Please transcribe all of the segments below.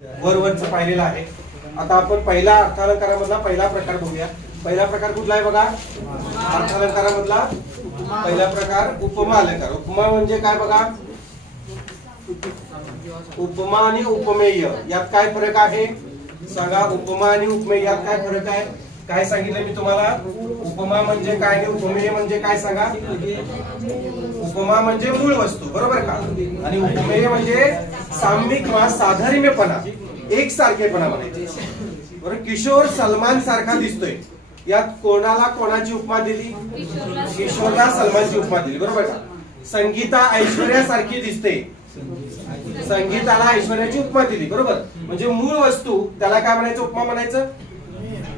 वरवरचं पाहिलेलं आहे. आता आपण पहिला अर्थालंकारामधला पहिला प्रकार बघूया. पहिला प्रकार कुठला आहे बघा? अर्थालंकारामधला पहिला प्रकार उपमा अलंकार. उपमा म्हणजे काय बघा? उपमा आणि उपमेय यात काय फरक आहे सांगा? उपमा आणि उपमेय यात काय फरक आहे? काय सांगितलं मी तुम्हाला? उपमा म्हणजे काय आणि उपमेय म्हणजे काय सांगा? उपमा म्हणजे मूळ वस्तू, बरोबर का? आणि उपमेय म्हणजे साम्य किंवा साधर्म्यपणा, एकसारखेपणा म्हणायचे. बरं, किशोर सलमान सारखा दिसतोय, यात कोणाला कोणाची उपमा दिली? किशोरला सलमानची उपमा दिली, बरोबर का? संगीता ऐश्वर्या सारखी दिसते, संगीताला ऐश्वर्याची उपमा दिली, बरोबर? म्हणजे मूळ वस्तू त्याला काय म्हणायचं? उपमा म्हणायचं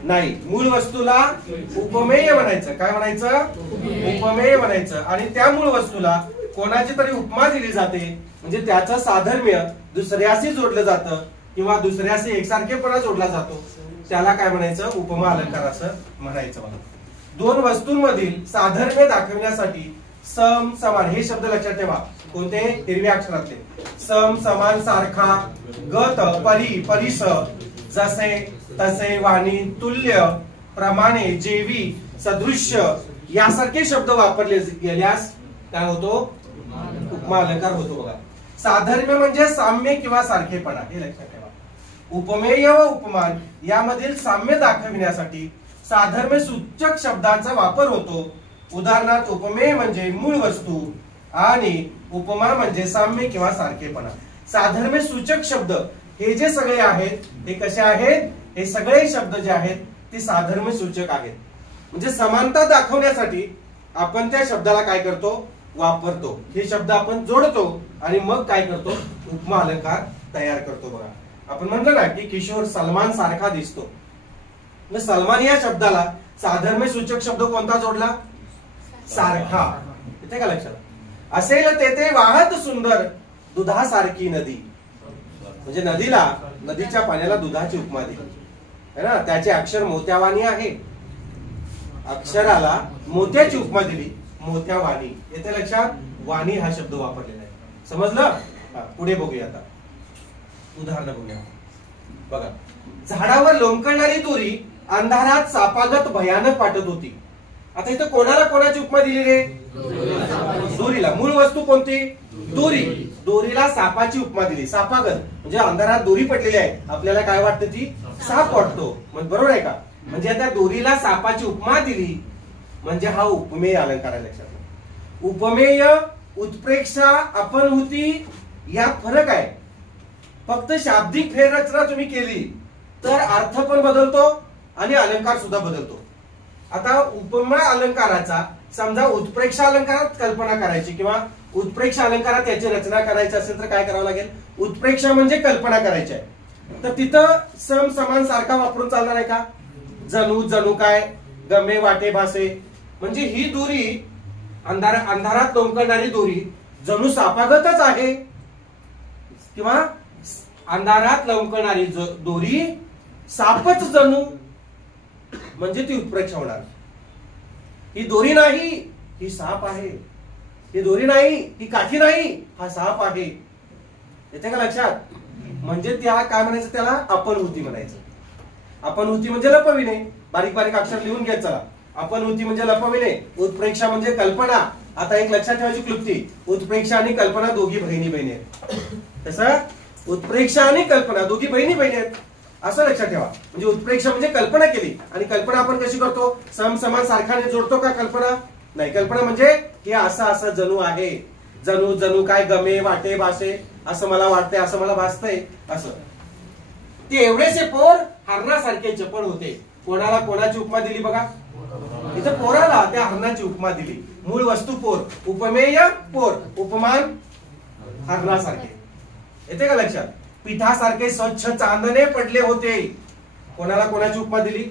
नाही, मूळ वस्तूला उपमेय म्हणायचं. काय म्हणायचं? उपमेय म्हणायचं. आणि त्या मूळ वस्तूला कोणाची तरी उपमा दिली जाते, म्हणजे त्याचं साधर्म्य दुसऱ्याशी जोडलं जातं किंवा दुसऱ्याशी एकसारखेपणा जोडला जातो, त्याला काय म्हणायचं? उपमा अलंकार असं म्हणायचं. दोन वस्तूंमधील साधर्म्य दाखवण्यासाठी सम समान हे शब्द लक्षात ठेवा. कोणते? हिरव्या अक्षरातले. सम समान, सारखा, गत, परी, परिस, जसे तसे, वाणी, तुल्य, प्रमाणे, जेवी, सदृश्य यासारखे शब्द वापरले गेल्यास काय होतो? उपमा अलंकार होतो बघा. साधर्म्य म्हणजे साम्य किंवा सारखेपणा, हे लक्षात ठेवा. उपमेय व उपमान यामधील साम्य दाखविण्यासाठी साधर्म्य सूचक शब्दांचा वापर होतो. उदाहरणार्थ, उपमेय म्हणजे मूळ वस्तू आणि उपमा म्हणजे साम्य किंवा सारखेपणा. साधर्म्य सूचक शब्द हे जे सगळे आहेत ते कसे आहेत? हे सगळे शब्द जे आहेत ते साधर्म्य सूचक आहेत. म्हणजे समानता दाखवण्यासाठी आपण त्या शब्दाला काय करतो? वापरतो. हे शब्द आपण जोडतो आणि मग काय करतो? उपमा अलंकार तयार करतो. बघा, आपण म्हटलं ना की किशोर सलमान सारखा दिसतो. सलमान या शब्दाला साधर्म्य सूचक शब्द कोणता जोडला? सारखा. येते का लक्षात? असेल तेथे वाहत सुंदर दुधासारखी नदी, म्हणजे नदीला, नदीच्या पाण्याला दुधाची उपमा दिली है ना. त्याचे अक्षर मोत्यावाणी आहे, अक्षराला मोत्याची उपमा दिली, मोत्यावाणी. येते लक्षात? वाणी हा शब्द वापरलेला आहे. समजलं? पुढे बघूया. आता उदाहरण बघूया. बघा, झाडावर लोंबकळणारी दोरी अंधारात सापागत भयानक वाटत होती. आता इथं कोणाला कोणाची उपमा दिली रे? दोरीला. मूळ वस्तू कोणती? दोरी. दोरीला सापाची उपमा दिली, सापागत. म्हणजे अंधारात दोरी पडलेली आहे, आपल्याला काय वाटतं? ती साप वाटतो, बरोबर आहे का? म्हणजे त्या दोरीला सापाची उपमा दिली, म्हणजे हा उपमेय अलंकार आहे. लक्षात. उपमेय, उत्प्रेक्षा, अपनहुती यात फरक आहे. फक्त शाब्दिक फेररचना तुम्ही केली तर अर्थ पण बदलतो आणि अलंकार सुद्धा बदलतो. आता उपमा अलंकाराचा समजा उत्प्रेक्षा अलंकारात कल्पना करायची किंवा उत्प्रेक्षा अलंकारात याची रचना करायची असेल तर काय करावं लागेल? उत्प्रेक्षा म्हणजे कल्पना करायची आहे, तर तिथं सम समान सारखा वापरून चालणार आहे का? जणू, जणू काय, गमे, वाटे, भासे. म्हणजे ही दोरी अंधारात लोंबकळणारी दोरी जणू सापागतच आहे, किंवा अंधारात लोंबकळणारी दोरी सापच जणू, म्हणजे ती उत्प्रेक्षा होणार. ही दोरी नाही, ही साप आहे. ही दोरी नाही, ही काठी नाही, हा साप आहे. येते का लक्षात? म्हणजे त्या काय म्हणायचं? त्याला अपनहुती म्हणायचं. अपनहुती म्हणजे लपविणे. बारीक बारीक अक्षर लिहून घ्यायचं. चला, अपनहुती म्हणजे लपविणे, उत्प्रेक्षा म्हणजे कल्पना. आता एक लक्षात ठेवायची क्लुप्ती, उत्प्रेक्षा आणि कल्पना दोघी बहिणी बहिणी आहेत. कसं? उत्प्रेक्षा आणि कल्पना दोघी बहिणी बहिणी आहेत असं लक्षात ठेवा. म्हणजे उत्प्रेक्षा म्हणजे कल्पना केली, आणि कल्पना आपण कशी करतो? सम समान सारखाने जोडतो का कल्पना? नाही. कल्पना म्हणजे हे असं असं जणू आहे, जणू, जणू काय, गमे, वाटे, भासे, असं मला वाटतंय, असं मला भासतंय, असं. ते एवढेसे पोर हरणासारखे चपळ होते. कोणाला कोणाची उपमा दिली बघा? इथं पोराला त्या हरणाची उपमा दिली. मूळ वस्तू पोर, उपमेय पोर, उपमान हरणासारखे. येते का लक्षात? पिठासारखे स्वच्छ चांदणे पडले होते. कोणाला कोणाची उपमा दिली?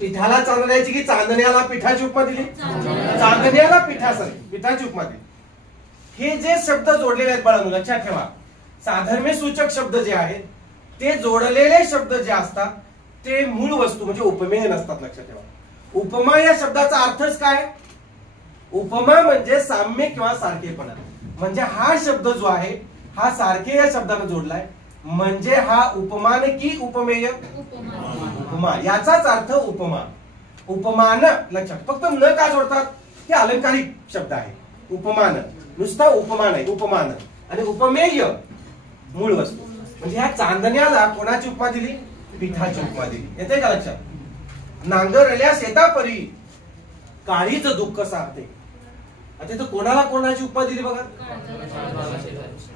पिठाला चांदण्याची की चांदण्याला पिठाची उपमा दिली? चांदण्याला पिठासारखी, पिठाची उपमा दिली. हे जे शब्द जोडलेले आहेत बाळांनो, लक्षात ठेवा. साधर्म्य सूचक शब्द जे आहेत ते जोडलेले शब्द जे असतात ते मूळ वस्तू म्हणजे उपमेय नसतात. लक्षात ठेवा. उपमा या शब्दाचा अर्थच काय? उपमा म्हणजे साम्य किंवा सारखेपणा. म्हणजे हा शब्द जो आहे हा सारखे या शब्दाने जोडलाय, म्हणजे हा उपमान की उपमेय? उपमा. याचाच अर्थ उपमा. उपमान लक्षात. फक्त न का जोडतात? हे अलंकारिक शब्द आहे. उपमान नुसता उपमान आहे. उपमान आणि उपमेय मूळ वस्तू. म्हणजे ह्या चांदण्याला कोणाची उपमा दिली? पिठाची उपमा दिली. येते का लक्षात? नांगरल्या शेतापरी काळीच दुःख सारते. आता इथं कोणाला कोणाची उपमा दिली बघा.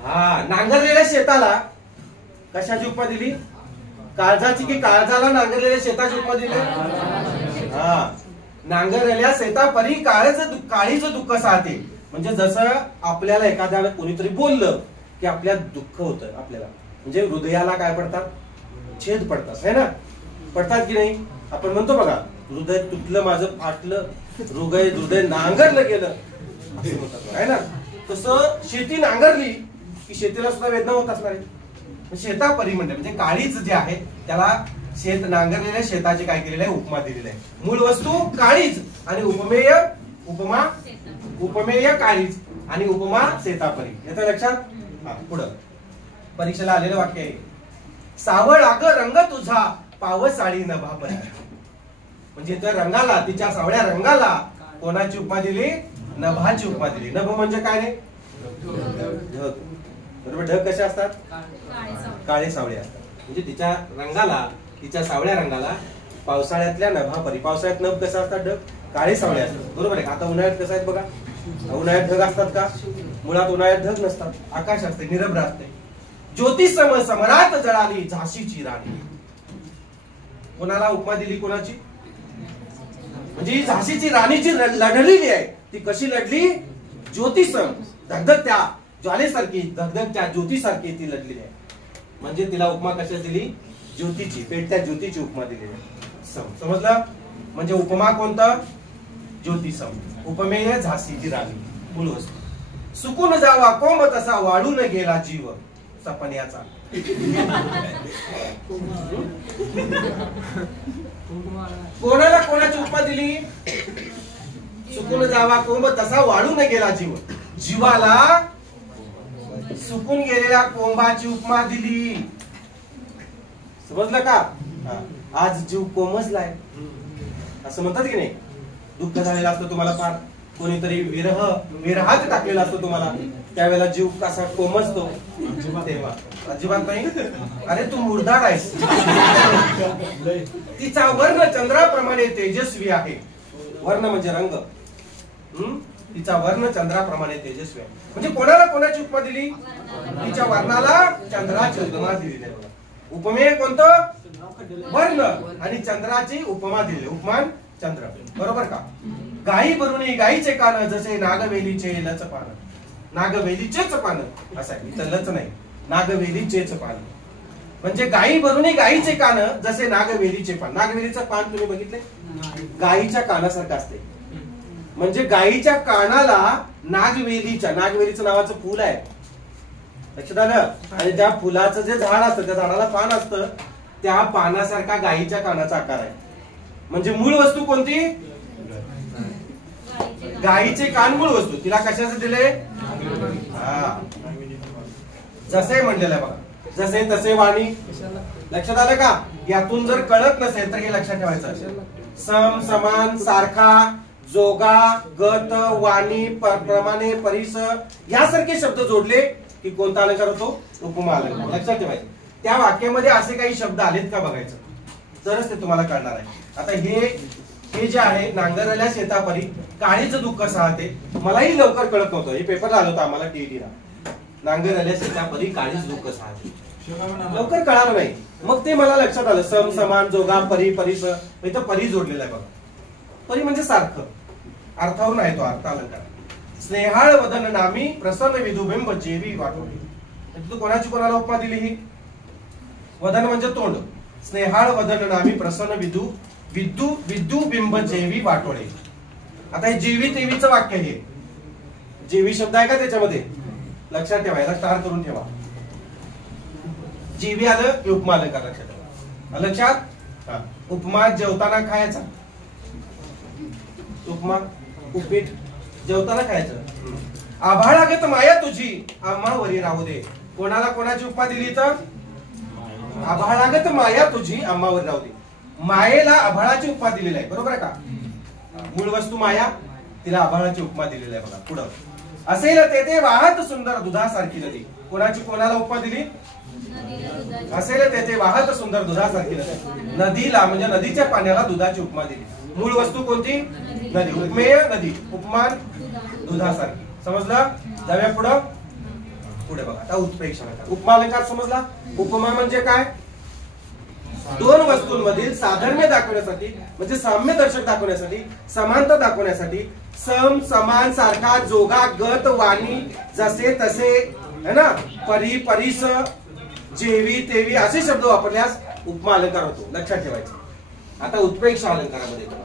हा, नांगरलेल्या शेताला कशाची उपमा दिली? काळजाची की काळजाला नांगरलेल्या शेताची उपमा दिली? हा, नांगरलेल्या शेतापरी काळीच दुःख सारते. म्हणजे जसं आपल्याला एखाद्याला कोणीतरी बोललं की आपल्यात दुःख होतं, आपल्याला म्हणजे हृदयाला काय पडतात? छेद पडतात, है ना? पडतात की नाही? आपण म्हणतो बघा, हृदय तुटलं, माझं फाटलं, हृदय नांगरलं गेलं असं म्हणतात, है ना? तसं शेती नांगरली की शेतीला सुद्धा वेदना होत असणार आहे. शेतापरी म्हणजे काळीच जे आहे त्याला शेत नांगरलेल्या शेताची काय केलेलं आहे? उपमा दिलेली आहे. मूळ वस्तू काळीज आणि उपमेय काळीज आणि उपमा शेतापरी. येतं लक्षात? हा, पुढं परीक्षेला आलेलं वाक्य आहे. सावळ आग रंग तुझा पावसाळी नभापरी. म्हणजे त्या रंगाला, तिच्या सावळ्या रंगाला कोणाची उपमा दिली? नभाची उपमा दिली. नभ म्हणजे काय रे? ढग. बरोबर. ढग कसे असतात? काळे सावळे असतात. म्हणजे तिच्या रंगाला, तिच्या सावळ्या रंगाला पावसाळ्यातल्या नभापरी. पावसाळ्यात नभ कसे असतात? ढग काळे सावळे असतात. बरोबर आहे. आता उन्हाळ्यात कसं आहेत बघा? उन्हाळ्यात ढग असतात का? मुळात उन्हाळ्यात ढग नसतात. आकाश असते, निरभ्र असते. ज्योतिषम समरात जळाली झाशीची राणी. कोणाला उपमा दिली? कोणाची? म्हणजे झाशीची राणी जी लढलेली आहे ती कशी लढली? ज्योतिषम, धगधगत्या ज्वालेसारखी, धगधगत्या ज्योतीसारखी ती लढलेली आहे. म्हणजे तिला उपमा कशा दिली? ज्योतीची, पेटत्या ज्योतीची उपमा दिलेली आहे. समजलं? म्हणजे उपमा कोणतं? ज्योतिषम. उपमेय झाशीची राणी. मूळ वस्तू. सुकून जावा कोंब तसा वाळून गेला जीव सपन्याचा. कोणाला कोणाची उपमा दिली? सुकून जावा कोंब तसा वाळून गेला जीव. जीवाला सुकून गेलेल्या कोंबाची उपमा दिली. समजलं का? आज जीव कोमजलाय असं म्हणतात की नाही? दुःख झालेलं असतं तुम्हाला, फार कोणीतरी विरहात टाकलेला असतो तुम्हाला, त्यावेळेला जीव कसा कोमजतो तेव्हा. अजिबात नाही. अरे तू मुर्दाड आहेस. तिचा वर्ण चंद्राप्रमाणे तेजस्वी आहे. वर्ण म्हणजे रंग. तिचा वर्ण चंद्राप्रमाणे तेजस्वी आहे. म्हणजे कोणाला कोणाची उपमा दिली? तिच्या वर्णाला चंद्राची उपमा दिली. उपमेय कोणतं? वर्ण. आणि चंद्राची उपमा दिली. उपमान चंद्र. बरोबर का? गायी भरून गायीचे कान जसे नागवेलीचे लच पान. नागवेलीचेच पान असं आहे, इथं लच नाही, नागवेलीचेच पान. म्हणजे गायी भरून गायीचे कान जसे नागवेलीचे पान. नागवेलीचं पान तुम्ही बघितले? गायीच्या कानासारखं असते. म्हणजे गायीच्या कानाला नागवेलीचं नावाचं फुल आहे, लक्षात आलं? आणि त्या फुलाचं जे झाड असतं त्या झाडाला पान असतं, त्या पानासारखा गायीच्या कानाचा आकार आहे. म्हणजे मूळ वस्तू कोणती? गायीचे कान मूळ वस्तू. तिला कशाचे दिले? जसे म्हणलेलं आहे बघा, जसे तसे वाणी. लक्षात आलं का? यातून जर कळत नसेल तर हे लक्षात ठेवायचं. सम, समान, सारखा, जोगा, गत, वाणी, प्रमाणे, परिस यासारखे शब्द जोडले की कोणता अलंकार होतो? उपमा अलंकार. लक्षात ठेवायचं. त्या वाक्यामध्ये असे काही शब्द आलेत का बघायचं, तरच ते तुम्हाला कळणार आहे. आता हे जे आहे, नांगरल्या शेतापरी काळीच दुःख साहते, मलाही लवकर कळत नव्हतं. हे पेपरला आलं होतं आम्हाला टीईटीला. नांगरल्या शेतापरी काळीच दुःख साहते, लवकर कळालं नाही. मग ते मला लक्षात आलं. सम, समान, जोगा, परी, परिस. इथं परी जोडलेला आहे बघा. परी म्हणजे सारखं, अर्थावरून आहे तो अर्थ अलंकार. स्नेहाळ वदन नामी प्रसन्न विधुबिंब जेवी वाटोळी. तू कोणाची कोणाला उपमा दिली ही? वदन म्हणजे तोंड. स्नेहाळ वदन नामी प्रसन्न विधुबिंब जेवी वाटोळे. आता हे जेवी तेवीचं वाक्य आहे. जेवी शब्द आहे का त्याच्यामध्ये? लक्षात ठेवायला स्टार करून ठेवा. जेवी आलं की उपमा अलंकार लक्षात ठेवा. लक्षात? उपमा जेवताना खायचा. उपमा उपीट जेवताना खायचं. आभाळागत माया तुझी आम्हावरी राहू दे. कोणाला कोणाची उपमा दिली तर? आभाळागत माया तुझी आम्हावर राहू दे. मायेला आभाळाची उपमा दिलेली आहे, बरोबर आहे का? मूळ वस्तू माया, तिला आभाळाची उपमा दिलेली आहे. बघा पुढं, असेल तेथे वाहत सुंदर दुधासारखी नदी. कोणाची कोणाला उपमा दिली? असेल तेथे वाहत सुंदर दुधासारखी नदी. नदीला म्हणजे नदीच्या पाण्याला दुधाची उपमा दिली. मूळ वस्तू कोणती? नदी. उपमेय नदी, उपमान दुधासारखी. समजलं? जाऊया पुढं. पुढे बघा आता उत्प्रेक्षण. उपमा अलंकार समजला? उपमा म्हणजे काय? दोन वस्तूंमधील साधर्म्य दाखवण्यासाठी, म्हणजे साम्य दर्शक दाखवण्यासाठी, समानता दाखवण्यासाठी, सम समान सारखा जोगा गत वाणी जसे तसे है ना, परी परीस जेवी तेवी असे शब्द वापरल्यास उपमा अलंकार होतो. लक्षात ठेवायचं. आता उत्प्रेक्षा अलंकारामध्ये बघा,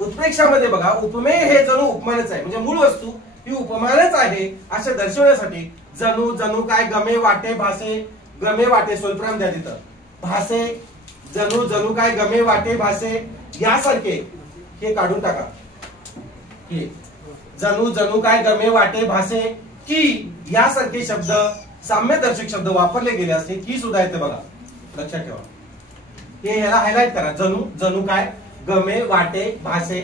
उत्प्रेक्षामध्ये बघा उपमेय हे जणू उपमानच आहे, म्हणजे मूळ वस्तू ही उपमानच आहे असे दर्शवण्यासाठी जणू जणू काय गमे वाटे भासे. गमे वाटे स्वल्पराम द्या तिथं. भासे जणू जणू काय गमे वाटे भासे यासारखे हे काढून टाका. जणू जणू काय गमे वाटे भासे की यासारखे शब्द साम्यदर्शक शब्द वापरले गेले असते. की सुद्धा येते बघा, लक्षात ठेवा. हे ह्याला हायलाइट करा. जणू जणू काय गमे वाटे भासे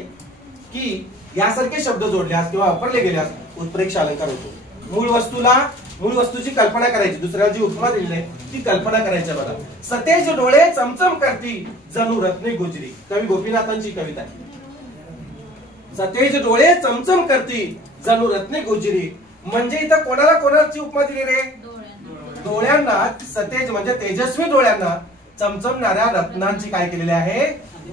की यासारखे शब्द जोडल्यास किंवा वापरले गेल्यास उत्प्रेक्ष अलंकार होतो. मूळ वस्तूची कल्पना करायची. दुसऱ्याला जी उपमा दिली आहे ती कल्पना करायची. बघा, सतेज डोळे चमचम करती जणू रत्ने गुजरी. कवी गोपीनाथांची कविता आहे. सतेज डोळे चमचम करती जणू रत्ने गुजरी. म्हणजे इथं कोणाला कोणाची उपमा दिली रे? डोळ्यांना, सतेज म्हणजे तेजस्वी डोळ्यांना चमचमणाऱ्या रत्नांची काय केलेली आहे?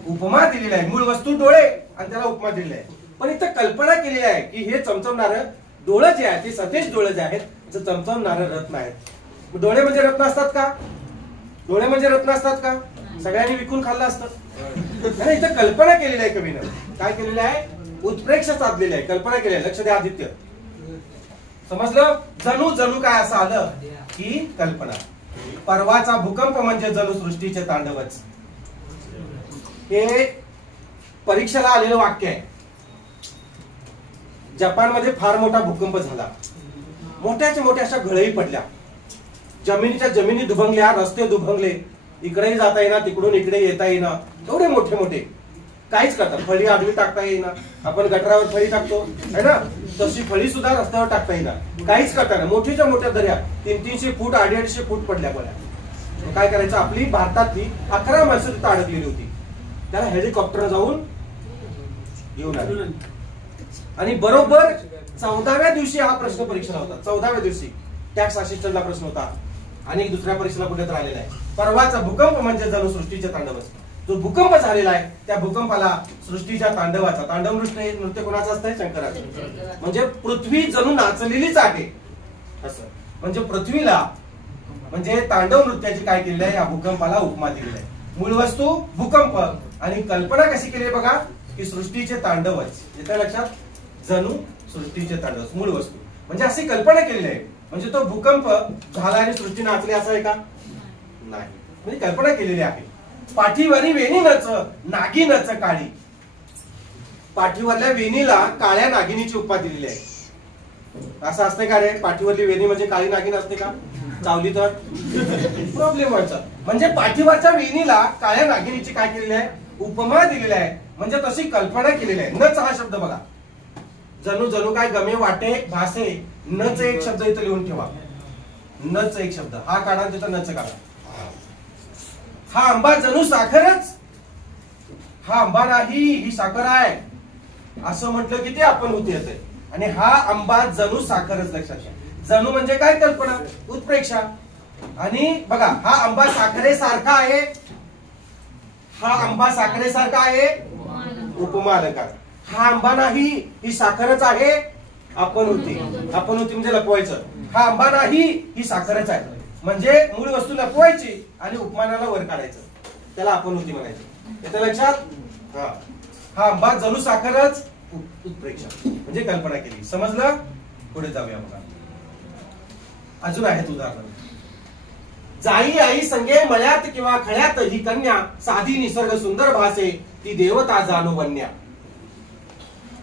उपमा दिलेली आहे. मूळ वस्तू डोळे आणि त्याला उपमा दिलेली आहे. पण इथं कल्पना केलेली आहे की हे चमचमणारं डोळे जे आहेत ते सतेज डोळे जे आहेत ते चमचमणारे रत्न आहेत. डोळे म्हणजे रत्न असतात का? डोळे म्हणजे रत्न असतात का? सगळ्यांनी विकून खाल्लं असतं. इथं कल्पना केलेली आहे कवीनं. काय केलेलं आहे? उत्प्रेक्ष साधलेली आहे, कल्पना केली आहे. लक्ष द्या आदित्य. समजलं? जणू जणू काय असं आलं की कल्पना. परवाचा भूकंप म्हणजे जणू सृष्टीचे तांडवच. हे परीक्षेला आलेलं वाक्य आहे. जपानमध्ये फार मोठा भूकंप झाला. मोठ्याच्या मोठ्या अशा घळई पडल्या. जमिनी दुभंगल्या, रस्ते दुभंगले. इकडेही जाता येईना, तिकडून इकडे येता येईना. एवढे मोठे मोठे. काहीच करतात. फळी आडवी टाकता येईना. आपण गटारावर फळी टाकतो है ना, तशी फळी सुद्धा रस्त्यावर टाकता येईना. काहीच करता येईना. मोठीच्या मोठ्या दर्या 300-300 फूट 800 फूट पडल्या पडल्या. काय करायचं? आपली भारतातली 11 माणसं तिथं अडकलेली होती. त्याला हेलिकॉप्टर जाऊन घेऊन आले. आणि बरोबर 14व्या दिवशी हा प्रश्न परीक्षेला होता. 14व्या दिवशी टॅक्स असिस्टंटला प्रश्न होता आणि दुसऱ्या परीक्षेला कुठे तर आलेला आहे. परवाचा भूकंप म्हणजे जणू सृष्टीचे तांडवच. जो भूकंप झालेला आहे त्या भूकंपाला सृष्टीच्या तांडवाचा, तांडव नृत्य कोणाचं असतंय? शंकराचं. म्हणजे पृथ्वी जणू नाचलेलीच आहे असं. म्हणजे पृथ्वीला म्हणजे तांडव नृत्याची काय केलेली आहे? या भूकंपाला उपमा दिलेली आहे. मूळ वस्तू भूकंप आणि कल्पना कशी केली आहे बघा की सृष्टीचे तांडवच. येतं लक्षात? जणू सृष्टीचे तांडवच मूळ वस्तू म्हणजे अशी कल्पना केलेली आहे. म्हणजे तो भूकंप झाला आणि सृष्टी नाचली असं आहे का? नाही. म्हणजे कल्पना केलेली आहे. पाठीवरी वेणी नच नागी नच काळी. पाठीवरल्या वेणीला काळ्या नागिनीची उपमा दिलेली आहे. असं असते का रे? पाठीवरली वेणी म्हणजे काळी नागिन असते का? चावली तर प्रॉब्लेम व्हायचा. म्हणजे पाठीवरच्या वेणीला काळ्या नागिनीची काय केलेली आहे? उपमा दिलेली आहे. म्हणजे तशी कल्पना केलेली आहे. नच हा शब्द बघा. जणू जणू काय गमे वाटे भासे. नच एक शब्द इथं लिहून ठेवा. नच एक शब्द हा काढा, तिथं नच काढा. हा आंबा जणू साखरच. हा आंबा नाही, ही साखर आहे असं म्हटलं की ते आपण होती येते. आणि हा आंबा जणू साखरच. लक्षात घ्या. जणू म्हणजे काय? कल्पना, उत्प्रेक्षा. आणि बघा हा आंबा साखरेसारखा आहे. हा आंबा साखरेसारखा आहे, उपमा अलंकार. हा आंबा नाही, ही साखरच आहे, आपण होती. आपण होती म्हणजे लपवायचं. हा आंबा नाही, ही साखरच आहे म्हणजे मूळ वस्तू लपवायची आणि उपमानाला वर काढायचं. त्याला आपण होती म्हणायचं. येतं लक्षात? हा आंबा जणू साखरच, उत्प्रेक्षा म्हणजे कल्पना केली. समजलं? पुढे जाऊया बघा. अजून आहेत उदाहरण. जाई आई संगे मळ्यात किंवा खळ्यात ही कन्या साधी निसर्ग सुंदर भासे ती देवता जाणू वन्या.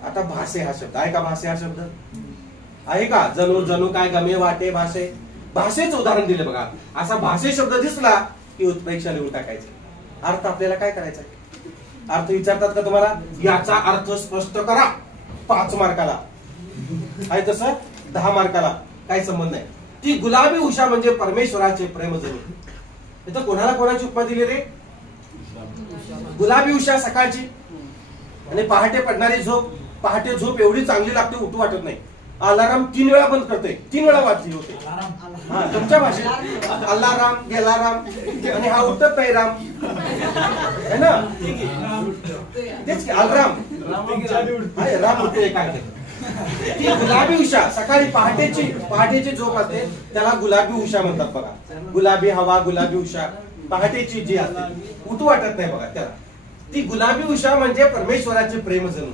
आता भासे हा शब्द आहे का? भासे हा शब्द आहे का? जणू जणू काय गमे वाटे भासे. भाषेचं उदाहरण दिले बघा. असा भाषे शब्द दिसला की उत्प्रेक्षा लिहून टाकायचं. अर्थ आपल्याला काय करायचा आहे? अर्थ विचारतात का तुम्हाला? याचा अर्थ स्पष्ट करा. 5 मार्काला आहे तसं 10 मार्काला काय संबंध नाही. ती गुलाबी उषा म्हणजे परमेश्वराचे प्रेम जणू. इथं कोणाला कोणाची उपमा दिली रे? गुलाबी उषा सकाळची आणि पहाटे पडणारी झोप. पहाटे झोप एवढी चांगली लागते उठू वाटत नाही. अलाराम 3 वेळा बंद करते, 3 वेळा वाजली होते. हा तुमच्या भाषेत अलाराम गेलाराम आणि हा उठत नाही राम है ना. तेच की अलाराम राम उठते काय केलं. ती गुलाबी उषा सकाळी पहाटेची झोप असते त्याला गुलाबी उषा म्हणतात बघा. गुलाबी हवा गुलाबी उषा पहाटेची जी असते उठू वाटत नाही बघा त्याला. ती गुलाबी उषा म्हणजे परमेश्वराचे प्रेम जणू.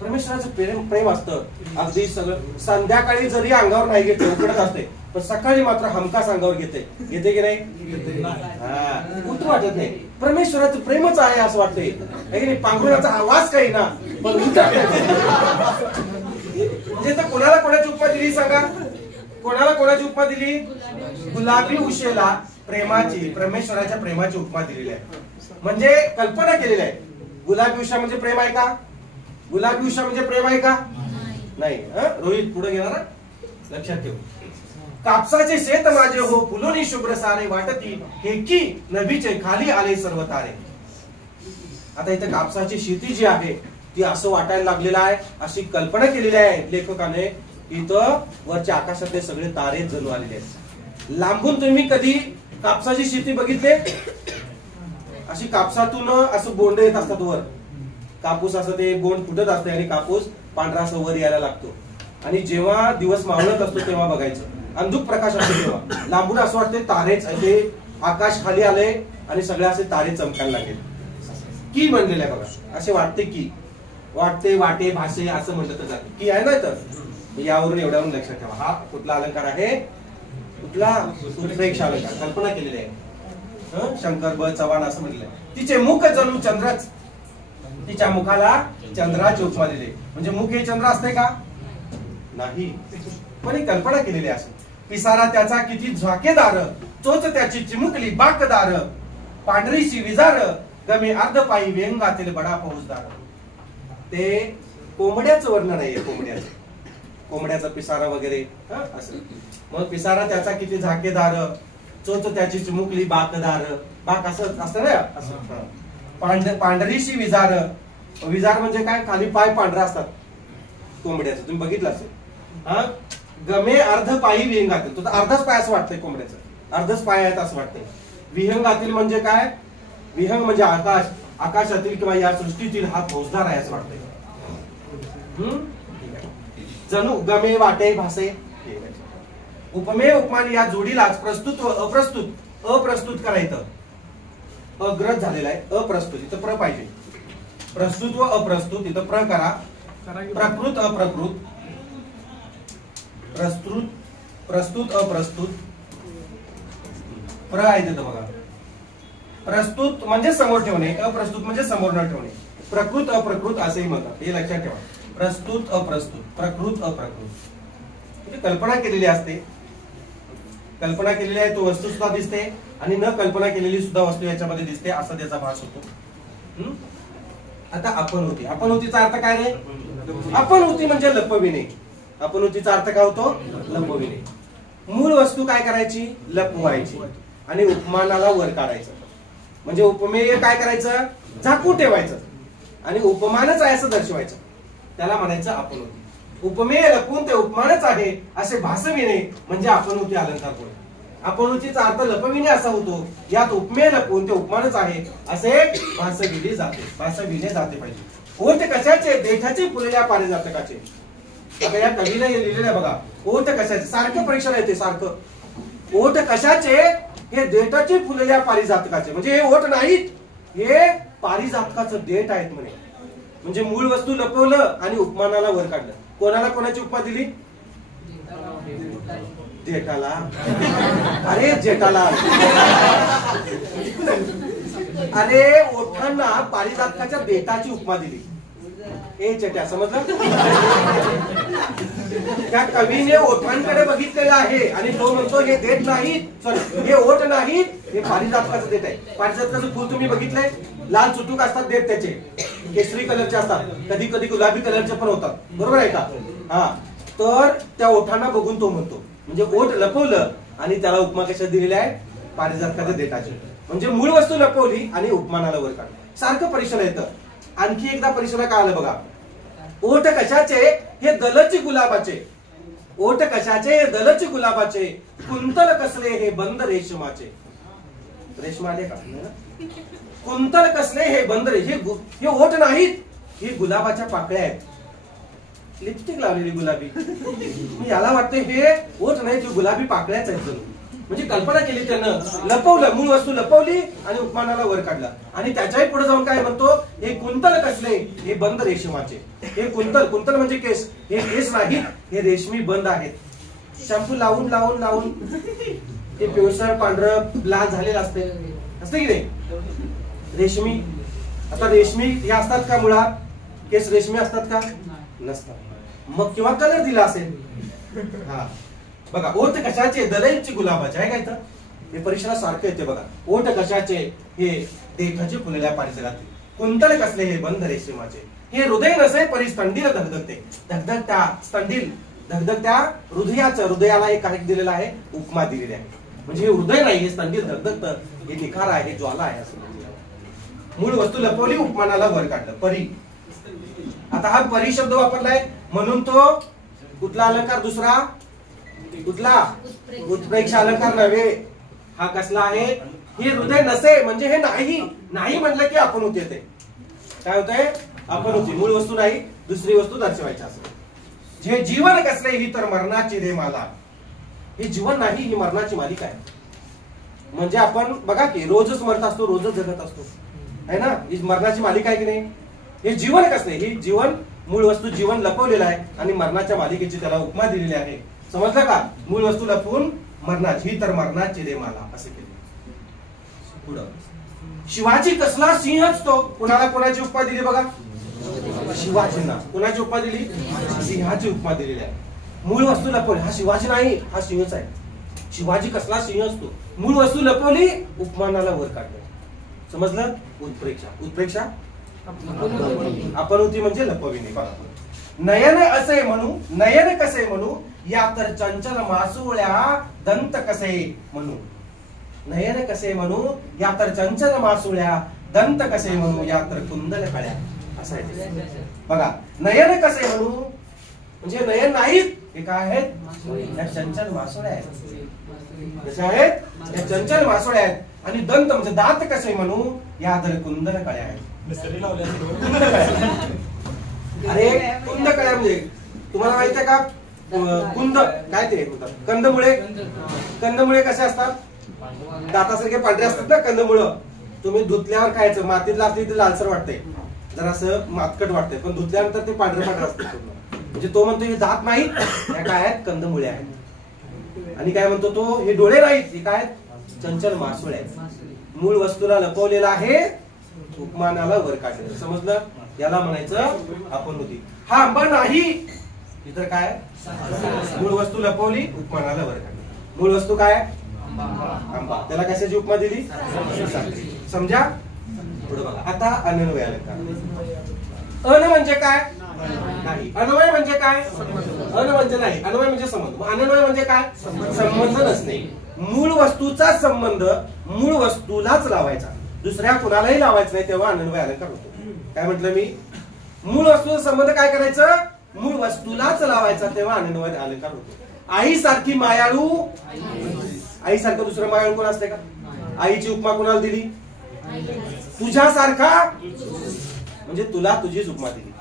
परमेश्वराचं प्रेम असतं अगदी सगळं. संध्याकाळी जरी अंगावर नाही घेते उकडत असते पण सकाळी मात्र हमखास अंगावर घेते की नाही? उठू वाटत नाही. परमेश्वराचं प्रेमच आहे असं वाटतंय. पांघरुणाचा आवाज काही ना पण म्हणजे तर कोणाला कोणाची उपमा दिली सांगा? कोणाला कोणाची उपमा दिली? गुलाबी उशेला प्रेमाची परमेश्वराच्या प्रेमाची उपमा दिलेली आहे. म्हणजे कल्पना केलेली आहे. गुलाबी उषा म्हणजे प्रेम आहे का? गुलाबी उषा म्हणजे प्रेम आहे का? नाही. रोहित पुढे गेला ना, लक्षात ठेव. कापसाचे शेत माझे हो फुलोनी शुभ्र सारे वाटती हे की नभीचे खाली आले सर्व तारे. आता इथे कापसाची शेती जी आहे ती असं वाटायला लागलेलं आहे, अशी कल्पना केलेली आहे लेखकाने. इथं वरच्या आकाशातले सगळे तारे जणू आलेले आहेत. लांबून तुम्ही कधी कापसाची शेती बघितले? अशी कापसातून असं बोंड येत असतात वर. कापूस असं ते बोंड फुटत असते आणि कापूस पांढरा असं वर यायला लागतो. आणि जेव्हा दिवस मावळत असतो तेव्हा बघायचं अंधुक प्रकाश असतो तेव्हा लांबून असं वाटते तारेच ते आकाश खाली आले आणि सगळे असे तारे चमकायला लागले. की म्हणलेलं आहे बघा. असे वाटते की वाटते वाटे भाषे असं म्हटलं तर जाते की आहे ना. तर यावरून एवढ्यावरून लक्षात ठेवा. हा कुठला अलंकार आहे? कुठला? उत्प्रेक्षा अलंकार. कल्पना केलेली आहे. शंकर ब चव्हाण असं म्हटलंय. तिचे मुख जणू चंद्रच. तिच्या मुखाला चंद्राची उपमा दिली. म्हणजे मुख हे चंद्र असते का? नाही. पण ही कल्पना केलेली असेल. पिसारा त्याचा किती झाकेदार चोच त्याची चिमुकली बाकदार पांढरीशी विजार गमे अर्धपायी व्यंगातील बडा फौजदार. ते कोंबड्याचं वर्णन आहे. कोंबड्याचा पिसारा वगैरे असं. मग पिसारा त्याचा किती झाकेदार चोच त्याची चिमुकली बाकदार. बाक असं असतं ना असं. पांढरीशी विजार. विजार म्हणजे काय? खाली पाय पांढरा असतात कोंबड्याचं. तुम्ही बघितलं असेल. हा गमे अर्धपायी विहंगातील. तो अर्धाच पाय असं वाटतंय कोंबड्याचं. अर्धच पाय आहेत असं वाटतंय. विहंगातील म्हणजे काय? विहंग म्हणजे आकाश. आकाशातील किंवा या सृष्टीतील हा फौजदार आहे असं वाटतंय. जणू गमे वाटे भासे. उपमेय उपमान या जोडीलाच प्रस्तुत व अप्रस्तुत करायचं. अग्रज झालेला आहे. अप्रस्तुत इथं प्र पाहिजे. प्रस्तुत व अप्रस्तुत इथं प्र करा. प्रकृत अप्रकृत. प्रस्तुत अप्रस्तुत. प्र आहे तिथं बघा. प्रस्तुत म्हणजे समोर ठेवणे. अप्रस्तुत म्हणजे समोर न ठेवणे. प्रकृत अप्रकृत असेही म्हणतात. हे लक्षात ठेवा. प्रस्तुत अप्रस्तुत प्रकृत अप्रकृत. कल्पना केलेली असते. कल्पना केलेली आहे तो वस्तू सुद्धा दिसते आणि न कल्पना केलेली सुद्धा वस्तू याच्यामध्ये दिसते असा त्याचा भास होतो. आता आपण होती. आपण होतीचा अर्थ काय रे? आपण होती म्हणजे लपविणे. आपण होतीचा अर्थ काय होतो? लपविणे. मूळ वस्तू काय करायची? लपवायची आणि उपमानाला वर काढायचं. म्हणजे उपमेय काय करायचं? झाकून ठेवायचं आणि उपमानच आहे असं दर्शवायचं. त्याला म्हणायचं आपण होती. उपमेय लपवून ते उपमानच आहे असे भासविणे म्हणजे आपण होती अलंकार होय. आपण होतीचा अर्थ लपविणे असा होतो. यात उपमेय लपवून ते उपमानच आहे असे भासविले जाते. भासविले जाते पाहिजे. ओठ कशाचे? देठाचे फुलल्या पारिजातकाचे. आता या कवीने हे लिहिलेलं आहे बघा. ओठ कशाचे? सारखं परीक्षेला येते सारखं. ओठ कशाचे? हे देठाचे फुलल्या पारिजातकाचे. म्हणजे हे ओठ नाहीत, हे पारिजातकाचं देठ आहेत म्हणे. म्हणजे मूळ वस्तू लपवलं आणि उपमानाला वर काढलं. कोणाला कोणाची उपमा दिली? जेठाला. अरे जेठाला. अरे ओठांना पारिजातकाच्या देठाची उपमा दिली. ए चेट्या समजलं? त्या कवीने ओठांकडे बघितलेलं आहे आणि तो म्हणतो हे देठ नाहीत, हे ओठ नाहीत, हे पारिजातकाचं देठ आहे. पारिजातकाचं फुल तुम्ही बघितलंय, लाल चुटूक असतात देठ त्याचे, केशरी कलरचे असतात, कधी कधी गुलाबी कलरचे पण होतात, बरोबर आहे का? हा, तर त्या ओठांना बघून तो म्हणतो, म्हणजे ओठ लपवलं आणि त्याला उपमा कशा दिलेल्या आहे? पारिजातकाच्या देठाची. म्हणजे मूळ वस्तू लपवली आणि उपमानाला वर काढलं. सारखं परीक्षेला येतं. आणखी एकदा परीक्षेला काय आलं बघा, ओठ कशाचे? हे दलची गुलाबाचे. ओठ कशाचे? हे दलची गुलाबाचे. कुंतल कसले हे बंद रेशमाचे. रेशम आले का? कुंतल कसले हे बंद हे ओठ नाहीत, हे गुलाबाच्या पाकळ्या आहेत. लिपस्टिक लावलेली गुलाबी. याला वाटतं हे ओठ नाहीत, हे गुलाबी पाकळ्याच आहेत. म्हणजे कल्पना केली त्यानं, लपवलं, मूळ वस्तू लपवली आणि उपमानाला वर काढला. आणि त्याच्याही पुढे जाऊन काय म्हणतो, हे कुंतल कसले हे बंद रेशमाचे. हे कुंतल, कुंतल म्हणजे केस, हे केस नाहीत, हे रेशमी बंद आहेत. शॅम्पू लावून लावून लावून ते पिवळसर पांढरं लाल झालेलं असते की नाही रेशमी. आता रेशमी हे असतात का मुळात? केस रेशमी असतात का? नसतात. मग किंवा कलर दिला असेल. हा बघा, ओठ कशाचे? दलईची गुलाबाचे आहे का इथं? हे परीक्षेला सारखं येते बघा. ओठ कशाचे? हे देठाचे फुललेल्या पारिजाताचे. कुंतल कसले हे बंद रेशमाचे. हे हृदय नसे परी स्तंडील धगधगते. धगधगत्या स्तंडील, धगधगत्या हृदयाचं, हृदयाला एक काही दिलेला आहे, उपमा दिलेली आहे. म्हणजे हे हृदय नाही, हे स्तंडील धगधगतं, हे निखार आहे, हे ज्वाला आहे असं. मूळ वस्तू लपवली, उपमानाला वर काढलं. परी. आता हा परी शब्द वापरलाय म्हणून तो कुठला अलंकार? दुसरा कुठला? उत्प्रेक्ष अलंकार नव्हे. हा कसला आहे? हे हृदय नसे म्हणजे हे नाही. नाही म्हणलं की आपण होते, ते काय होतंय? आपण होती. मूळ वस्तू नाही, दुसरी वस्तू दर्शवायची असते. जे जीवन कसले ही तर मरणाची रे माला. हे जीवन नाही, ही मरणाची मालिका आहे. म्हणजे आपण बघा की रोजच मरत असतो, रोजच जगत असतो, है ना? ही मरणाची मालिका आहे की नाही? हे जीवन कसले, ही जीवन, मूळ वस्तू जीवन लपवलेला आहे आणि मरणाच्या मालिकेची त्याला उपमा दिलेली आहे. समजलं का? मूळ वस्तू लपवून मरणाची, ही तर मरणाची रे मला असे केले. पुढं शिवाजी कसला सिंहच तो. कुणाला कोणाची उपमा दिली बघा? शिवाजींना. कोणाची उपमा दिली? सिंहाची उपमा दिलेली आहे. मूळ वस्तू लपवली, हा शिवाजी नाही, हा सिंहच आहे. शिवाजी कसला सिंह असतो. मूळ वस्तू लपवली, उपमानाला वर काढलं. समजलं? उत्प्रेक्षा. उत्प्रेक्षा आपण होती म्हणजे लपविणे. बघा, नयन असे म्हणू, नयन कसे म्हणू, या तर चंचल मासुळ्या दंत कसे म्हणू. नयन कसे म्हणू, या तर चंचल मासुळ्या दंत कसे म्हणू, या तर कुंदल कळ्या. असं आहे बघा. नयन कसे म्हणू म्हणजे नयन नाहीत, हे काय आहेत? या चंचल मासुळ्या आहेत. कशा आहेत? या चंचल मासुळ्या आहेत. आणि दंत म्हणजे दात कसे म्हणू, या तर कुंदल कळ्या आहेत. अरे कुंद कळ्या म्हणजे तुम्हाला माहिती आहे का? कुंद काय ते म्हणतात? कंदमुळे. कंदमुळे कसे असतात? दातासारखे पांढरे असतात ना कंदमुळं. तुम्ही धुतल्यावर खायचं, मातीतला असली तर लालसर वाटते, जरा असं मातकट वाटते, पण धुतल्यानंतर ते पांढरे पांढरे असतात. म्हणजे तो म्हणतो हे दात नाहीत, या काय आहेत? कंदमुळे आहेत. आणि काय म्हणतो तो? हे डोळे नाहीत, हे काय आहेत? चंचल मासुळे आहेत. मूळ वस्तूला लपवलेला आहे, उपमानाला वर काढलेलं. समजलं? याला म्हणायचं आपण होती. हा आंबा नाही, इतर काय? मूळ वस्तू लपवली, उपमानाला वर काढली. मूळ वस्तू काय? आंबा. त्याला कशाची उपमा दिली? समजा? पुढे बघा. आता अन्वय अलंकार. अन म्हणजे काय? नाही. अन्वय म्हणजे काय? अन म्हणजे नाही, अन्वय म्हणजे संबंध. अन्वय म्हणजे काय? संबंध नसणे. मूळ वस्तूचा संबंध मूळ वस्तूलाच लावायचा, दुसऱ्या कुणालाही लावायचं नाही, तेव्हा अन्वय अलंकार होतो. काय म्हटलं मी? मूळ वस्तूचा संबंध काय करायचं? मूळ वस्तूलाच लावायचा, तेव्हा अन्वय अलंकार होतो. आई सारखी मायाळू. आई सारखं दुसरं मायाळू कोण असते का? आईची उपमा कोणाला दिली? तुझ्यासारखा म्हणजे तुला तुझीच उपमा दिली,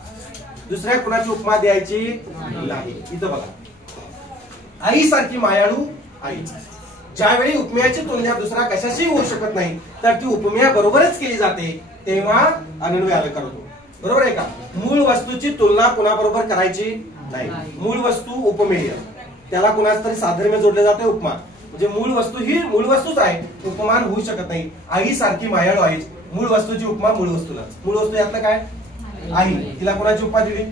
दुसऱ्या कुणाची उपमा द्यायची नाही. इथं बघा, आई सारखी मायाळू आई. ज्यावेळी उपमेयाची तुलना दुसरा कशाशी होऊ शकत नाही, तर ती उपमेया बरोबरच केली जाते, तेव्हा अन्वय अलंकार होतो. बरोबर आहे का? मूळ वस्तूची तुलना कुणाबरोबर करायची नाही. मूळ वस्तू उपमेय, त्याला कुणाच तरी साधर्म्य जोडले जाते, उपमा. म्हणजे मूळ वस्तू ही मूळ वस्तूच आहे, उपमान होऊ शकत नाही. आई सारखी मायाळू आई, मूळ वस्तूची उपमा मूळ वस्तूला. मूळ वस्तू यातलं काय? आई. तिला कोणाची उपमा दिली?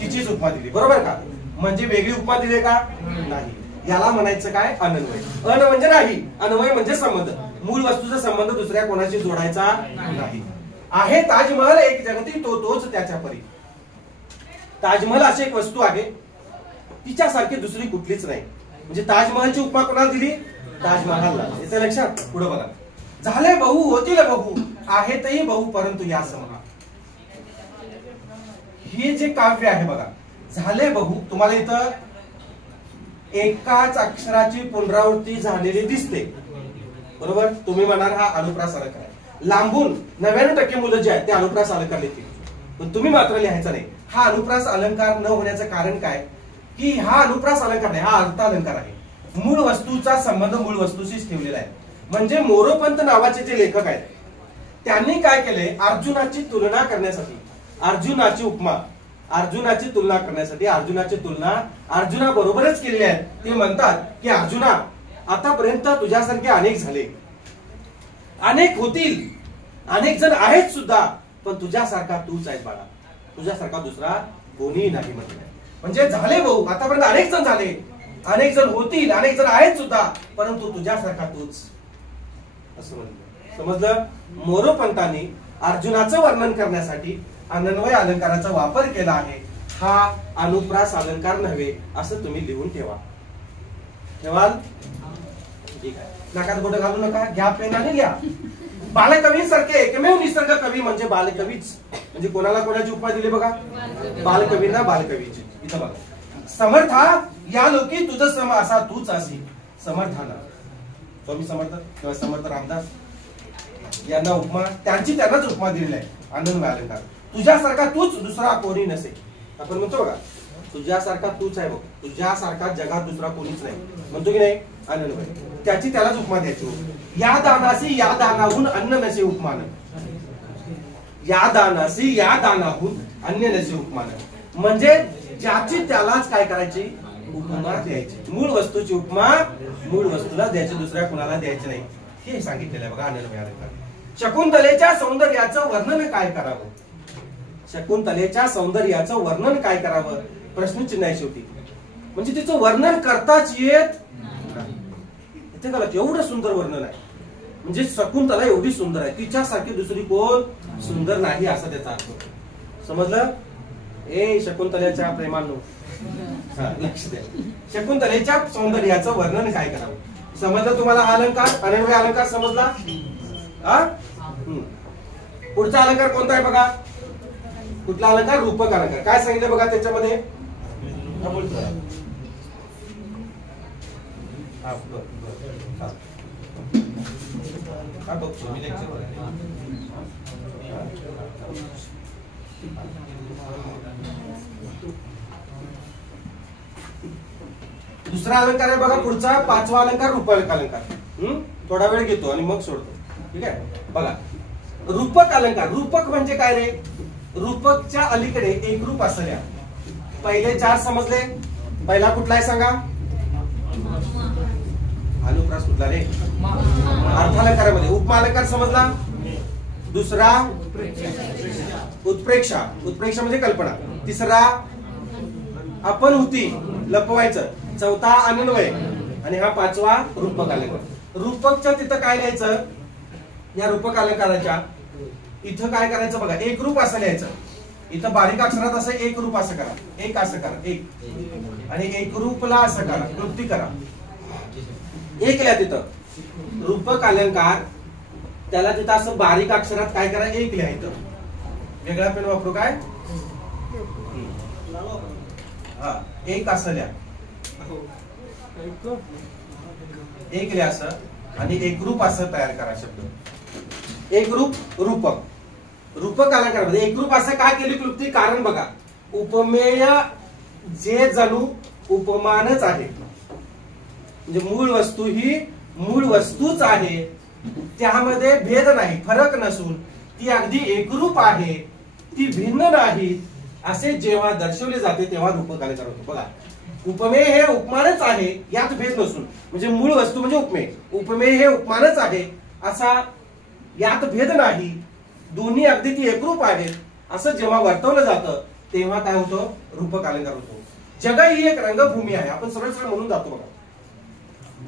तिचीच उपमा दिली. बरोबर का? म्हणजे वेगळी उपमा दिली का? नाही. याला म्हणायचं काय? अन्वय. अन म्हणजे नाही, अन्वय म्हणजे संबंध. मूळ वस्तूचा संबंध दुसऱ्या कोणाशी जोडायचा नाही. आहे ताजमहल एक जगती तोच त्याच्या परी. ताजमहल अशी एक वस्तू आहे तिच्यासारखी दुसरी कुठलीच नाही. म्हणजे ताजमहलची उपमा कोणाला दिली? ताजमहलला. याचं लक्षात. पुढे बघा. झाले बहु होतील बहु आहेतही बहु परंतु या समहा. हे जे काव्य आहे बघा, झाले बहु, तुम्हाला इथं एकाच अक्षराची पुनरावृत्ती झालेली दिसते, बरोबर. तुम्ही म्हणाल हा अनुप्रास अलंकार आहे. लांबून 99% मुलं जे आहेत ते अनुप्रास अलंकार लिहितील, पण तुम्ही मात्र लिहायचा नाही. हा अनुप्रास अलंकार न होण्याचं कारण काय की हा अनुप्रास अलंकार नाही, हा अर्थ अलंकार आहे. मूळ वस्तूचा संबंध मूळ वस्तूशीच ठेवलेला आहे. म्हणजे मोरोपंत नावाचे जे लेखक आहेत त्यांनी काय केले, अर्जुनाची तुलना करण्यासाठी, अर्जुनाची उपमा, अर्जुनाची तुलना करण्यासाठी अर्जुनाची तुलना अर्जुना बरोबरच केलेली आहे. ते म्हणतात की अर्जुना आतापर्यंत तुझ्यासारखे अनेक झाले, अनेक होतील, अनेक जण आहेत सुद्धा, पण तुझ्यासारखा तूच आहेस बाळा, तुझ्यासारखा दुसरा कोणीही नाही म्हटलं. म्हणजे झाले भाऊ, आतापर्यंत अनेक जण झाले, अनेक जण होतील, अनेक जण आहेत सुद्धा, परंतु तुझ्यासारखा तूच, असं म्हणलं. समजलं. मोरोपंतांनी अर्जुनाचं वर्णन करण्यासाठी अन्वय अलंकाराचा वापर केला आहे. हा अनुप्रास अलंकार नव्हे असं तुम्ही लिहून ठेवा. ठेवाल? ठीक आहे. नाकात बोट घालू नका, घ्या पेन आणि घ्या. बालकवींसारखे एकमेव निसर्ग कवी म्हणजे बालकवीच. म्हणजे कोणाला कोणाची उपमा दिली बघा, बालकवींना बालकवीची. इथं बघा. समर्था या लोकी तुझं सम असा तूच असी. समर्थाना स्वामी समर्थ किंवा समर्थ रामदास यांना उपमा, त्यांनाच उपमा दिलेली आहे. अन्वय अलंकार. तुझ्यासारखा तूच दुसरा कोणी नसे. आपण म्हणतो बघा, तुझ्यासारखा तूच आहे बघ, तुझ्यासारखा जगात दुसरा कोणीच नाही म्हणतो की नाही. अन्वय त्याची त्यालाच उपमा द्यायची. या दानासी या दानाहून अन्न नसे उपमान. या दानासी या दानाहून अन्न नसे उपमान. म्हणजे ज्याची त्यालाच काय करायची, उपमा द्यायची. मूळ वस्तूची उपमा मूळ वस्तूला द्यायची, दुसऱ्या कुणाला द्यायची नाही. हे सांगितलेलं आहे बघा अन्वय अलंकार. शकुंतलेच्या सौंदर्याचं वर्णन काय करावं, शकुंतलेच्या सौंदर्याचं वर्णन काय करावं, प्रश्नचिन्ह आहे शेवटी. म्हणजे तिचं वर्णन करताच येत नाही. इथे का एवढं सुंदर वर्णन आहे. म्हणजे शकुंतला एवढी सुंदर आहे, तिच्यासारखी दुसरी कोण सुंदर नाही असा त्याचा अर्थ. समजलं. ए शकुंतलेच्या प्रेमानो लक्ष द्या. शकुंतलेच्या सौंदर्याचं वर्णन काय करावं. समजलं तुम्हाला हा अलंकार, अन्वय अलंकार समजला. पुढचा अलंकार कोणता आहे बघा. कुठला अलंकार, रूपक अलंकार. काय सांगितलं बघा त्याच्यामध्ये. दुसरा अलंकार आहे बघा पुढचा, पाचवा अलंकार रूपक अलंकार. थोडा वेळ घेतो आणि मग सोडतो. ठीक आहे. बघा रूपक अलंकार. रूपक म्हणजे काय रे, रूपकच्या अलीकडे एक रूप असल्या. पहिले चार समजले. पहिला कुठला आहे सांगा. अनुप्रास कुठला रे, अर्थालंकारामध्ये. उपमा अलंकार समजला. दुसरा उत्प्रेक्षा, उत्प्रेक्षा म्हणजे कल्पना. तिसरा आपण होती लपवायचं. चौथा अन्वय आणि हा पाचवा रूपक अलंकार. रूपकच्या तिथं काय लिहायचं, या रूपक अलंकाराच्या इथं काय करायचं बघा, एक रूप असं लिहायचं. इथं बारीक अक्षरात असं एक रूप असं करा, एक असं करा, एक, आणि एक रूपला असं करा, क्लृप्ती करा. एक लिहा तिथं रूपक अलंकार. त्याला तिथं असं बारीक अक्षरात काय करा, एक लिहायचं. वेगळा पेन वापरू काय, हा एक असं लिहा, एक लिहा असं, आणि एक रूप असं तयार करा शब्द. एक रूप, रूपक. रूपक अलंकारामध्ये एक रूप असं काय केली क्लृप्ती, कारण बघा उपमेय जे जणू उपमानच आहे. म्हणजे मूळ वस्तू ही मूळ वस्तूच आहे, त्यामध्ये भेद नाही, फरक नसून ती अगदी एकरूप आहे, ती भिन्न नाही असे जेव्हा दर्शवले जाते तेव्हा रूपक अलंकार होतो. बघा उपमेय हे उपमानच आहे, यात भेद नसून. म्हणजे मूळ वस्तू म्हणजे उपमेय, उपमेय हे उपमानच आहे असा यात भेद नाही, दोन्ही अगदी ती एकरूप आहेत असं जेव्हा वर्तवलं जातं तेव्हा काय होतं, रूपक अलंकार होतो. जग ही एक रंगभूमी आहे. आपण सरळ सरळ म्हणून जातो बघा,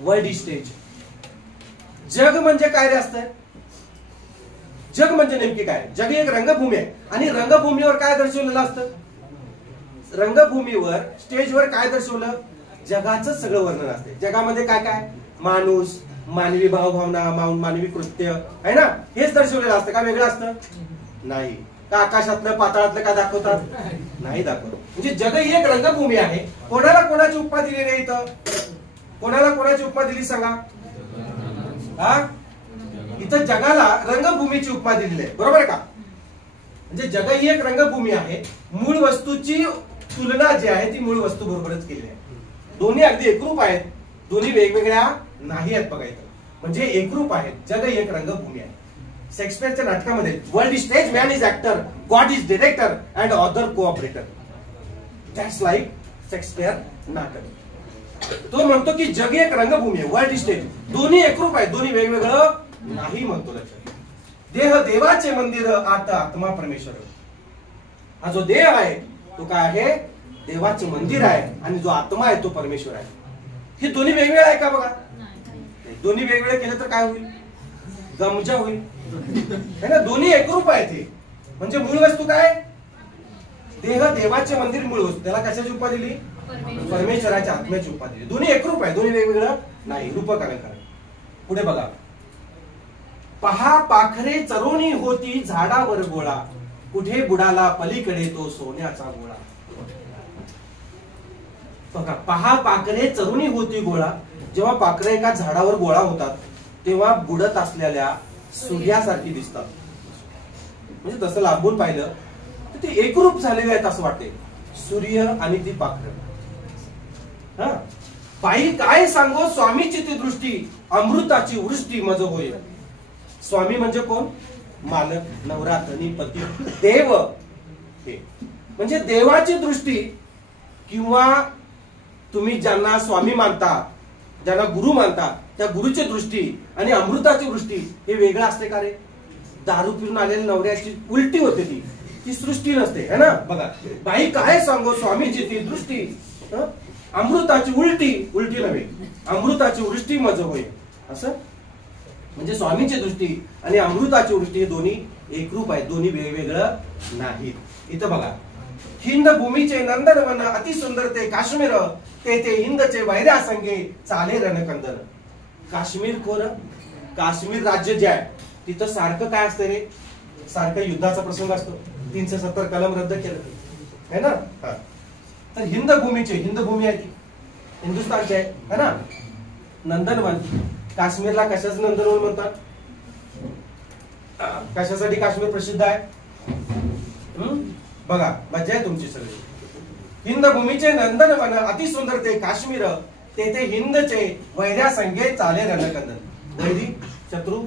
वर्ल्ड स्टेज. जग म्हणजे काय रे असतं? जग म्हणजे नेमकी काय? जग एक रंगभूमी आहे आणि रंगभूमीवर काय दर्शवलेलं असतं? रंगभूमीवर स्टेजवर काय दर्शवलं? जगाचं सगळं वर्णन असते. जगामध्ये काय काय? माणूस, मानवी भावभावना, मानवी कृत्य आहे ना, हेच दर्शवलेलं असतं. का वेगळं असतं? नाही. का आकाशातलं पाताळातलं काय दाखवतात? नाही दाखवत. म्हणजे जग ही एक रंगभूमी आहे. कोणाला कोणाची उपमा दिलेली आहे इथं? कोणाला कोणाची उपमा दिली सांगा? हा, इथं जगाला रंगभूमीची उपमा दिलेली आहे, बरोबर आहे का? म्हणजे जग ही एक रंगभूमी आहे. मूळ वस्तूची तुलना जी आहे ती मूळ वस्तू बरोबरच केली आहे. दोन्ही अगदी एकरूप आहेत, दोन्ही वेगवेगळ्या नाही आहेत. बघा इथं म्हणजे एकरूप आहेत. जग ही एक रंगभूमी आहे. शेक्सपियरच्या नाटकामध्ये world is stage, man is actor, God is director and other cooperator. That's like Shakespeare नाटक. तो म्हणतो की जग एक रंगभूमी आहे, वर्ल्ड इज स्टेज. दोन्ही एकरूप आहेत, दोन्ही वेगवेगळं नाही म्हणतो. लक्षात. देह देवाचे मंदिर, आत आत्मा परमेश्वर. हा जो देह आहे तो काय आहे? देवाचे मंदिर आहे आणि जो आत्मा आहे तो परमेश्वर आहे. हे दोन्ही वेगवेगळे आहे का? बघा, दोन्ही वेगवेगळे केले तर काय होईल? गमजा होईल है ना. दोन्ही एकरूप आहेत. हे म्हणजे मूळ वस्तू काय? देह देवाचे मंदिर मूळ वस्तू. त्याला कशाची उपमा दिली? परमेश्वराच्या आत्म्याची उपमा दिली. दोन्ही एकरूप आहे, दोन्ही वेगवेगळं नाही. रूपकालंकार. पुढे बघा. पहा पाखरे चरोनी होती झाडावर गोळा, कुठे बुडाला पलीकडे तो सोन्याचा गोळा. बघा, पहा पाखरे चरोनी होती गोळा. जेव्हा पाखरे एका झाडावर गोळा होतात तेव्हा बुडत असलेल्या सूर्यासारखी दिसतात. म्हणजे तसं लांबून पाहिलं तर ते एकरूप झालेले आहेत असं वाटते, सूर्य आणि ती पाखरं. हा, बाई काय सांगो स्वामीची ती दृष्टी, अमृताची वृष्टी मज होय. स्वामी म्हणजे कोण? मालक, नवरा, धनी, पती, देव. हे म्हणजे देवाची दृष्टी किंवा तुम्ही ज्यांना स्वामी मानता, ज्यांना गुरु मानता, त्या गुरुची दृष्टी आणि अमृताची दृष्टी हे वेगळं असते का रे? दारू पिऊन आलेल्या नवऱ्याची उलटी होते, ती सृष्टी नसते है ना. बघा, बाई काय सांगो स्वामीची ती दृष्टी, अमृताची उलटी, उलटी नव्हे, अमृताची वृष्टी मज होय. असं म्हणजे स्वामीची दृष्टी आणि अमृताची वृष्टी हे दोन्ही एकरूप आहेत, दोन्ही वेगवेगळं नाहीत. इथं बघा. हिंद भूमीचे नंदनवन अति सुंदर ते काश्मीर, ते हिंदचे वैऱ्या संगे चाले रणकंदन. काश्मीर कोण? काश्मीर राज्य जे आहे तिथं सारखं काय असतं रे? सारखं युद्धाचा प्रसंग असतो. 370 कलम रद्द केलं है ना. तर हिंद भूमीचे, हिंद भूमी आहे ती हिंदुस्थानची आहे है ना. नंदनवन, काश्मीरला कशाचं नंदनवन म्हणतात? कशासाठी काश्मीर प्रसिद्ध आहे? बघा, मजा आहे तुमची सगळी. हिंद भूमीचे नंदनवन अति सुंदर ते काश्मीर, ते हिंदचे वैऱ्या संगे चाले रणकंदन. वैरी शत्रू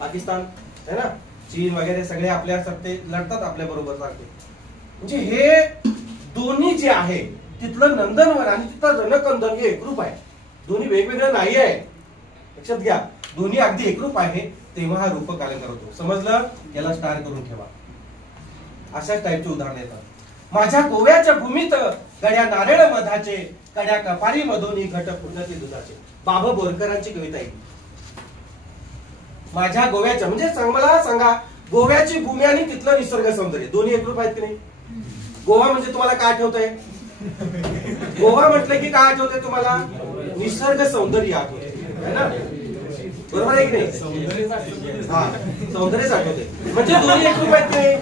पाकिस्तान है ना, चीन वगैरे सगळे आपल्या सत्ते लढतात आपल्या बरोबर सारखे. म्हणजे हे दोन्ही जे आहे तिथलं नंदनवन आणि तिथलं रणकंदन हे एकरूप आहे, दोन्ही वेगवेगळं नाही आहे. लक्षात घ्या, दोन्ही अगदी एकरूप आहे, तेव्हा हा रूपक अलंकार होतो. समजलं? याला स्टार करून ठेवा. अशाच टाईपची उदाहरणे येतात. माझ्या गोव्याच्या भूमीत गड्या नारळ मधाचे, कड्या कपारी मधून घट फुटते दुधाचे. बाबा बोरकरांची कविता आहे. माझ्या गोव्याच्या म्हणजे मला सांगा, गोव्याची भूमी आणि तिथलं निसर्ग सौंदर्य दोन्ही एकरूप आहेत की नाही? गोवा म्हणजे तुम्हाला काय आठवतंय? गोवा म्हटलं की काय आठवतंय तुम्हाला? निसर्ग सौंदर्य आठवते है ना, बरोबर आहे की नाही? हा, सौंदर्यच आठवते. म्हणजे दोन्ही एकरूप आहेत की नाही?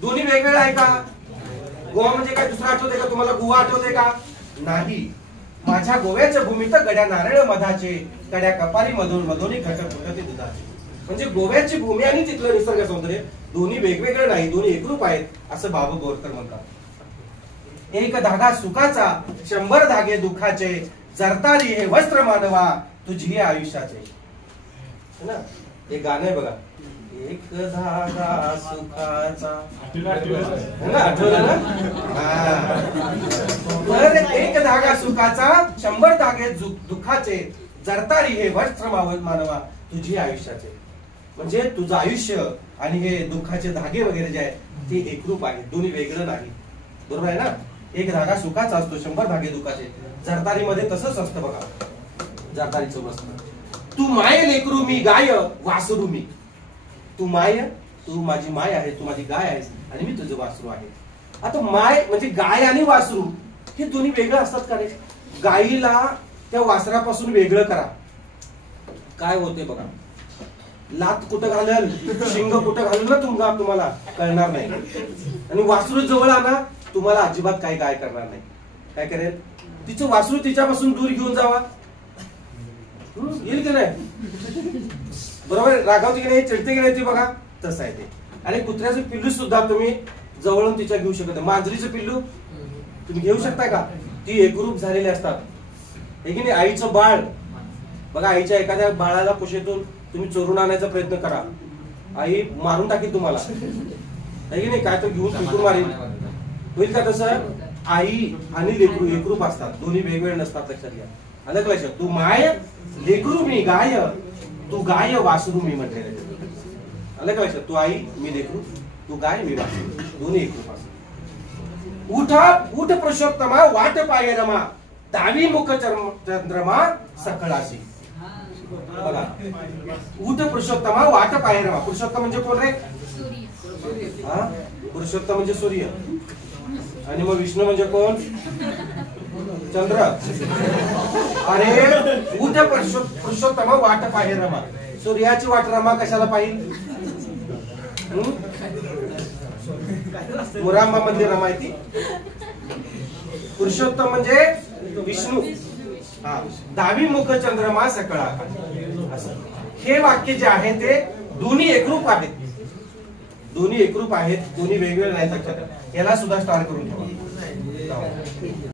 दोन्ही वेगवेगळे आहे का? गोवा म्हणजे काय दुसरं आठवते का तुम्हाला? गोवा आठवते का? नाही. माझ्या गोव्याच्या भूमीत गड्या नारळ मधाचे, कड्या कपारी मधून घट फुटते दुधाचे. म्हणजे गोव्याची भूमी आणि तिथलं निसर्ग सौंदर्य दोन्ही वेगवेगळे नाही, दोन्ही एकरूप आहेत असं बाबा बोरकर म्हणतात. एक धागा सुखाचा, 100 धागे दुःखाचे, जरतारी हे वस्त्र मानवा तुझी आयुष्याचे. है ना, एक गाणं आहे बघा. एक धागा सुखाचा, आठवलं ना? तर एक धागा सुखाचा, 100 धागे दुःखाचे, जरतारी हे वस्त्र मानवा तुझी आयुष्याचे. म्हणजे तुझं आयुष्य आणि हे दुःखाचे धागे वगैरे जे आहेत ते एकरूप आहेत, दोन्ही वेगळं नाही. बरोबर आहे ना? एक धागा सुखाचा असतो, 100 धागे दुःखाचे. जरतारी मध्ये तसंच असतं बघा, जरतारीचं वस्त्र. तू माय लेकरू मी गाय वासरू मी. तू माय, तू माझी माय आहे, तू माझी गाय आहेस आणि मी तुझं वासरू आहे. आता माय म्हणजे गाय आणि वासरू हे दोन्ही वेगळं असतात का रे? गायीला त्या वासरापासून वेगळं करा, काय होते बघा. लात कुठं घालल, शिंग कुठं घालल ना तुम्हाला कळणार नाही. आणि वासरू जवळ आणा, तुम्हाला अजिबात काय काय करणार नाही. काय करेल? तिचं वासरू तिच्यापासून दूर घेऊन जावा, येईल की नाही? बरोबर, रागावते की नाही, चिडते की नाही ती बघा, तसं आहे ते. आणि कुत्र्याचं पिल्लू सुद्धा तुम्ही जवळून तिच्या घेऊ शकत नाही. मांजरीचं पिल्लू तुम्ही घेऊ शकता का? ती एकरूप झालेली असतात, हे की नाही? आईचं बाळ बघा, आईच्या एखाद्या बाळाला कुशीतून तुम्ही चोरून आणायचा प्रयत्न करा, आई मारून टाकेल तुम्हाला, आहे की नाही? काय तर घेऊन फेकून मारेल, होईल का तसं? आई आणि लेकरू एकरूप असतात, दोन्ही वेगवेगळे नसतात, लक्षात घ्या. आलं का लक्षात? तू माय लेकरू मी गाय, तू गाय वासरू मी म्हटलेलं. आलं का लक्षात? तू आई मी लेकरू, तू गाय मी वासरू, दोन्ही एकरूप असतात. उठा उठ पुरुषोत्तमा वाट पाय रमा, दावी मुख चंद्रमा सकळाशी. बघा, उठ पुरुषोत्तमा वाट पाय रमा. पुरुषोत्तम म्हणजे कोण रे? हा, पुरुषोत्तम म्हणजे सूर्य. आणि मग विष्णू म्हणजे कोण? चंद्र. अरे उठ पुरुषोत्तमा वाट पाय रमा. सूर्याची वाट रमा कशाला पाहिजे? मुरांबा मधली रमा आहे ती. पुरुषोत्तम म्हणजे विष्णू. हा, दावी मुख चंद्रमा सकळा. हे वाक्य जे आहे ते दोन्ही एकरूप आहेत, दोन्ही एकरूप आहेत, दोन्ही वेगवेगळे नाहीत. याला सुद्धा स्टार करून ठेवा.